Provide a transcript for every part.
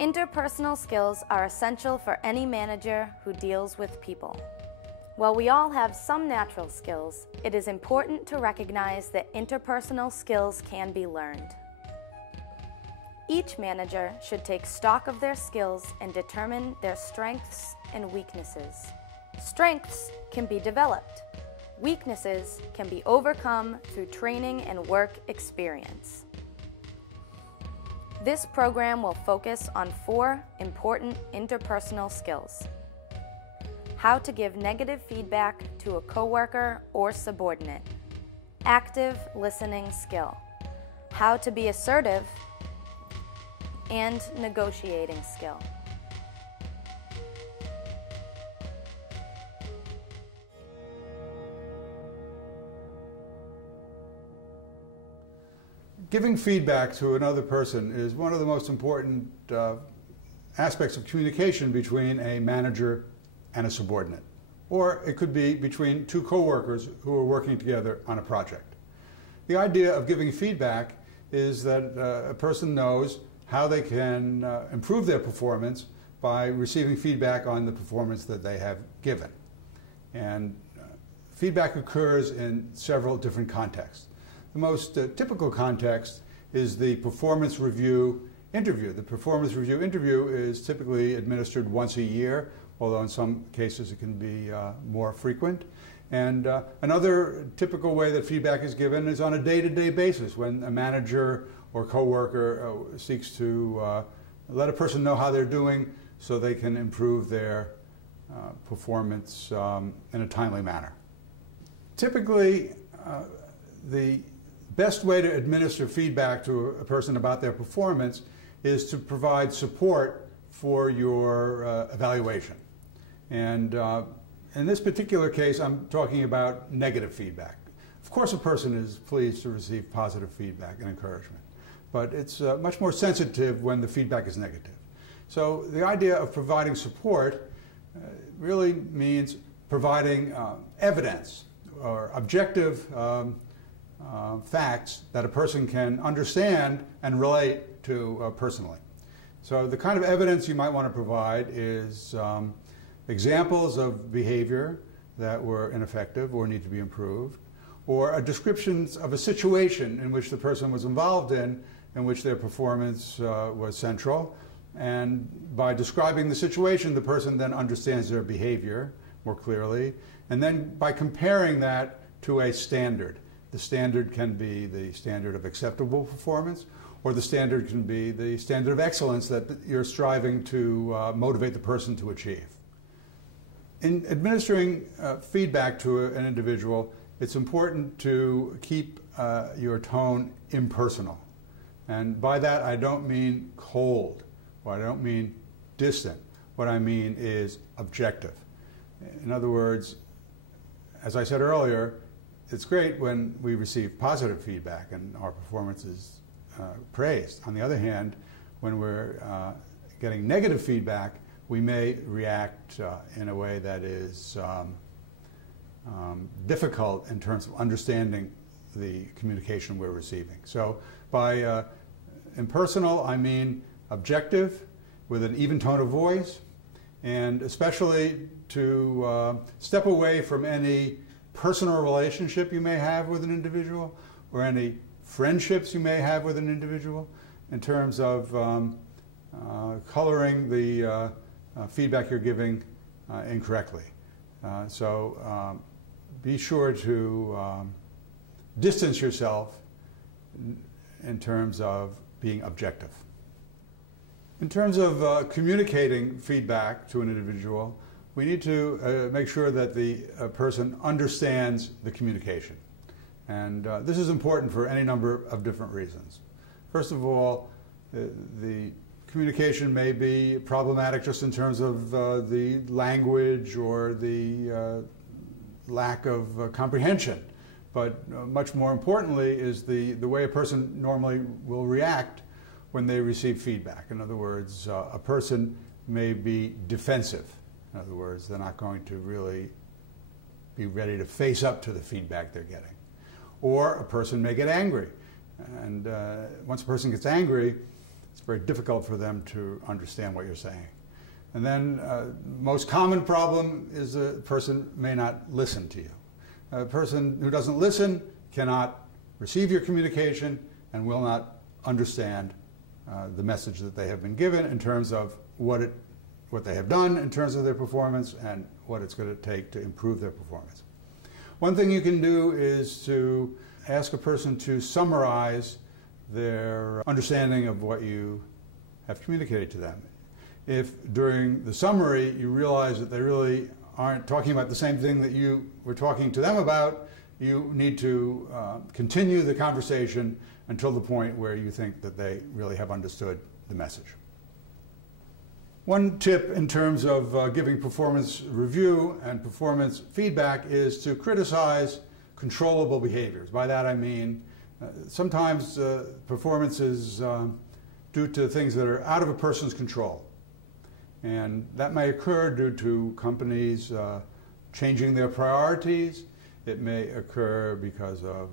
Interpersonal skills are essential for any manager who deals with people. While we all have some natural skills, it is important to recognize that interpersonal skills can be learned. Each manager should take stock of their skills and determine their strengths and weaknesses. Strengths can be developed. Weaknesses can be overcome through training and work experience. This program will focus on 4 important interpersonal skills. How to give negative feedback to a coworker or subordinate. Active listening skill. How to be assertive and negotiating skill. Giving feedback to another person is one of the most important aspects of communication between a manager and a subordinate. Or it could be between 2 coworkers who are working together on a project. The idea of giving feedback is that a person knows how they can improve their performance by receiving feedback on the performance that they have given. And feedback occurs in several different contexts. The most typical context is the performance review interview. The performance review interview is typically administered once a year, although in some cases it can be more frequent. And another typical way that feedback is given is on a day-to-day basis, when a manager or coworker seeks to let a person know how they're doing so they can improve their performance in a timely manner. Typically, the best way to administer feedback to a person about their performance is to provide support for your evaluation. And in this particular case, I'm talking about negative feedback. Of course, a person is pleased to receive positive feedback and encouragement, but it's much more sensitive when the feedback is negative. So the idea of providing support really means providing evidence or objective facts that a person can understand and relate to personally. So the kind of evidence you might want to provide is examples of behavior that were ineffective or need to be improved, or a description of a situation in which the person was involved in which their performance was central. And by describing the situation, the person then understands their behavior more clearly. And then by comparing that to a standard. The standard can be the standard of acceptable performance, or the standard can be the standard of excellence that you're striving to motivate the person to achieve. In administering feedback to an individual, it's important to keep your tone impersonal. And by that, I don't mean cold, or I don't mean distant. What I mean is objective. In other words, as I said earlier, it's great when we receive positive feedback and our performance is praised. On the other hand, when we're getting negative feedback, we may react in a way that is difficult in terms of understanding the communication we're receiving. So by impersonal, I mean objective, with an even tone of voice, and especially to step away from any personal relationship you may have with an individual, or any friendships you may have with an individual, in terms of coloring the feedback you're giving incorrectly. So be sure to distance yourself in terms of being objective. In terms of communicating feedback to an individual, we need to make sure that the person understands the communication. And this is important for any number of different reasons. First of all, the communication may be problematic just in terms of the language or the lack of comprehension. But much more importantly is the way a person normally will react when they receive feedback. In other words, a person may be defensive. In other words, they're not going to really be ready to face up to the feedback they're getting. Or a person may get angry. And once a person gets angry, it's very difficult for them to understand what you're saying. And then most common problem is a person may not listen to you. A person who doesn't listen cannot receive your communication and will not understand the message that they have been given in terms of what they have done in terms of their performance and what it's going to take to improve their performance. One thing you can do is to ask a person to summarize their understanding of what you have communicated to them. If during the summary you realize that they really aren't talking about the same thing that you were talking to them about, you need to continue the conversation until the point where you think that they really have understood the message. One tip in terms of giving performance review and performance feedback is to criticize controllable behaviors. By that I mean sometimes performance is due to things that are out of a person's control. And that may occur due to companies changing their priorities. It may occur because of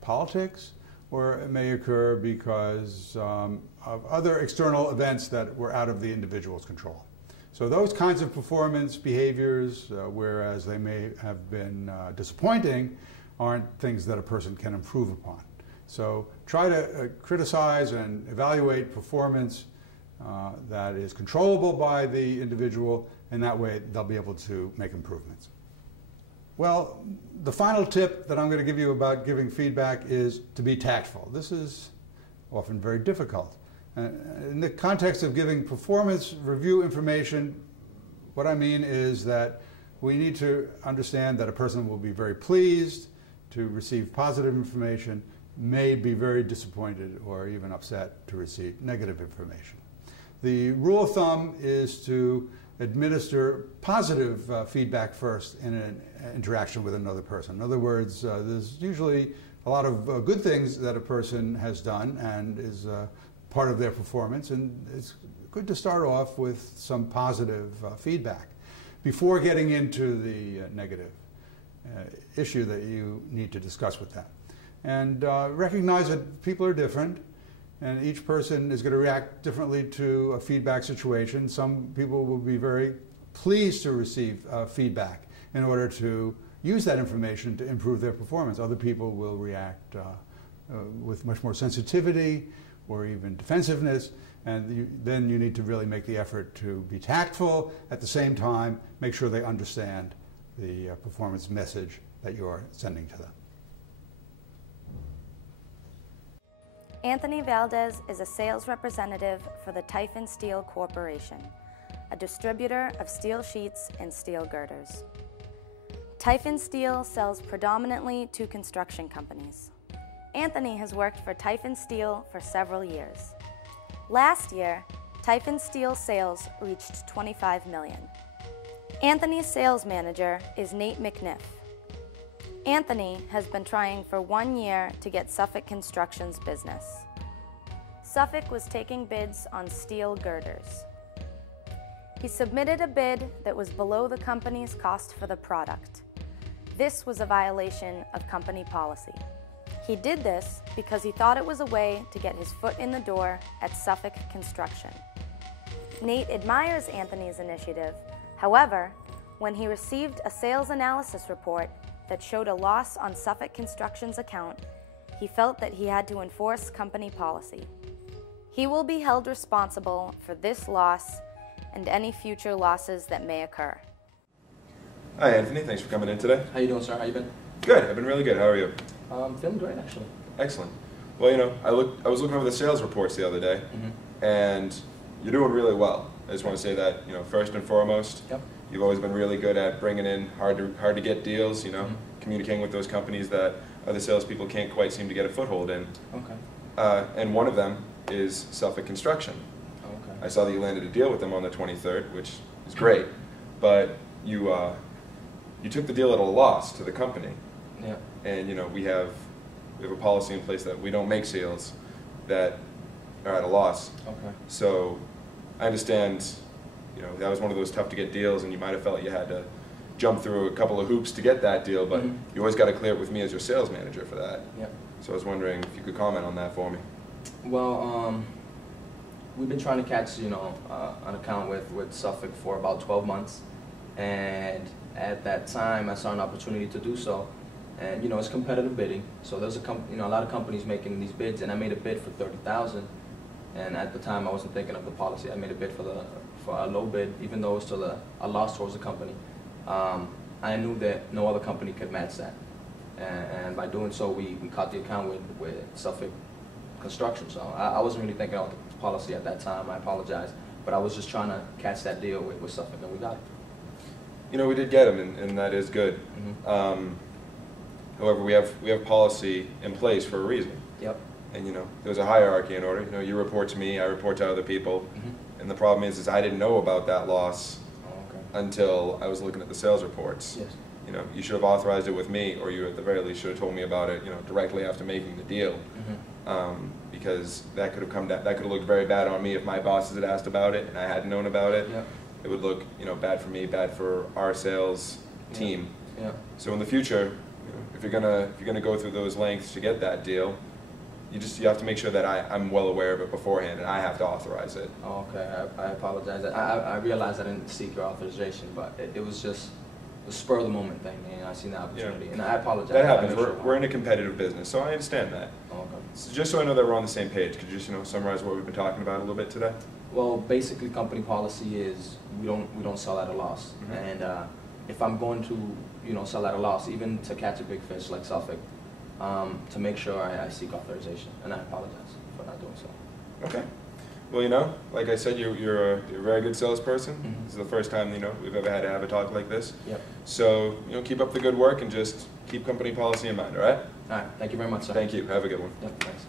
politics, or it may occur because of other external events that were out of the individual's control. So those kinds of performance behaviors, whereas they may have been disappointing, aren't things that a person can improve upon. So try to criticize and evaluate performance that is controllable by the individual, and that way they'll be able to make improvements. Well, the final tip that I'm going to give you about giving feedback is to be tactful. This is often very difficult. In the context of giving performance review information, what I mean is that we need to understand that a person will be very pleased to receive positive information, may be very disappointed or even upset to receive negative information. The rule of thumb is to administer positive feedback first in an interaction with another person. In other words, there's usually a lot of good things that a person has done and is part of their performance, and it's good to start off with some positive feedback before getting into the negative issue that you need to discuss with them. And recognize that people are different, and each person is going to react differently to a feedback situation. Some people will be very pleased to receive feedback in order to use that information to improve their performance. Other people will react with much more sensitivity or even defensiveness, and then you need to really make the effort to be tactful. At the same time, make sure they understand the performance message that you are sending to them. Anthony Valdez is a sales representative for the Typhon Steel Corporation, a distributor of steel sheets and steel girders. Typhon Steel sells predominantly to construction companies. Anthony has worked for Typhon Steel for several years. Last year, Typhon Steel sales reached $25 million. Anthony's sales manager is Nate McNiff. Anthony has been trying for 1 year to get Suffolk Construction's business. Suffolk was taking bids on steel girders. He submitted a bid that was below the company's cost for the product. This was a violation of company policy. He did this because he thought it was a way to get his foot in the door at Suffolk Construction. Nate admires Anthony's initiative. However, when he received a sales analysis report that showed a loss on Suffolk Construction's account, he felt that he had to enforce company policy. He will be held responsible for this loss and any future losses that may occur. Hi Anthony, thanks for coming in today. How you doing, sir? How you been? Good, I've been really good. How are you? Feeling great, actually. Excellent. Well, you know, I was looking over the sales reports the other day, and you're doing really well. I just want to say that, you know, first and foremost, you've always been really good at bringing in hard to get deals, you know, communicating with those companies that other salespeople can't quite seem to get a foothold in. Okay. And one of them is Suffolk Construction. Okay. I saw that you landed a deal with them on the 23rd, which is great, but you took the deal at a loss to the company. Yeah. And you know, we have a policy in place that we don't make sales that are at a loss. Okay. So I understand, you know, that was one of those tough to get deals, and you might have felt you had to jump through a couple of hoops to get that deal, but you always got to clear it with me as your sales manager for that. Yeah. So I was wondering if you could comment on that for me. Well, we've been trying to catch, you know, an account with Suffolk for about 12 months, and at that time I saw an opportunity to do so, and you know, it's competitive bidding. So there's a lot of companies making these bids, and I made a bid for 30,000. And at the time I wasn't thinking of the policy. I made a bid for a low bid, even though it was still a loss towards the company. I knew that no other company could match that, and by doing so, we caught the account with Suffolk Construction. So I wasn't really thinking of the policy at that time. I apologize, but I was just trying to catch that deal with Suffolk, and we got it. You know, we did get them, and that is good. Mm-hmm. However, we have policy in place for a reason. Yep. And you know, there's a hierarchy in order. You know, you report to me, I report to other people. Mm-hmm. And the problem is I didn't know about that loss Okay. until I was looking at the sales reports. Yes. You know, you should have authorized it with me, or you at the very least should have told me about it, you know, directly after making the deal. Mm-hmm. Because that could have looked very bad on me if my bosses had asked about it and I hadn't known about it. Yep. It would look, you know, bad for me, bad for our sales team. Yeah. So in the future, you know, if you're gonna go through those lengths to get that deal, you have to make sure that I'm well aware of it beforehand, and I have to authorize it. Oh, okay, I apologize. I realized I didn't seek your authorization, but it was just a spur of the moment thing, and I seen the opportunity, and I apologize. That happens. We're in a competitive business, so I understand that. Oh, okay. So just so I know that we're on the same page, could you just summarize what we've been talking about a little bit today? Well, basically, company policy is we don't sell at a loss, Mm-hmm. and if I'm going to sell at a loss, even to catch a big fish like Suffolk, to make sure I seek authorization, and I apologize for not doing so. Okay. Well, like I said, you're a very good salesperson. Mm-hmm. This is the first time we've ever had to have a talk like this. Yep. So keep up the good work and just keep company policy in mind. All right. All right. Thank you very much, sir. Thank you. Have a good one. Yep. Thanks.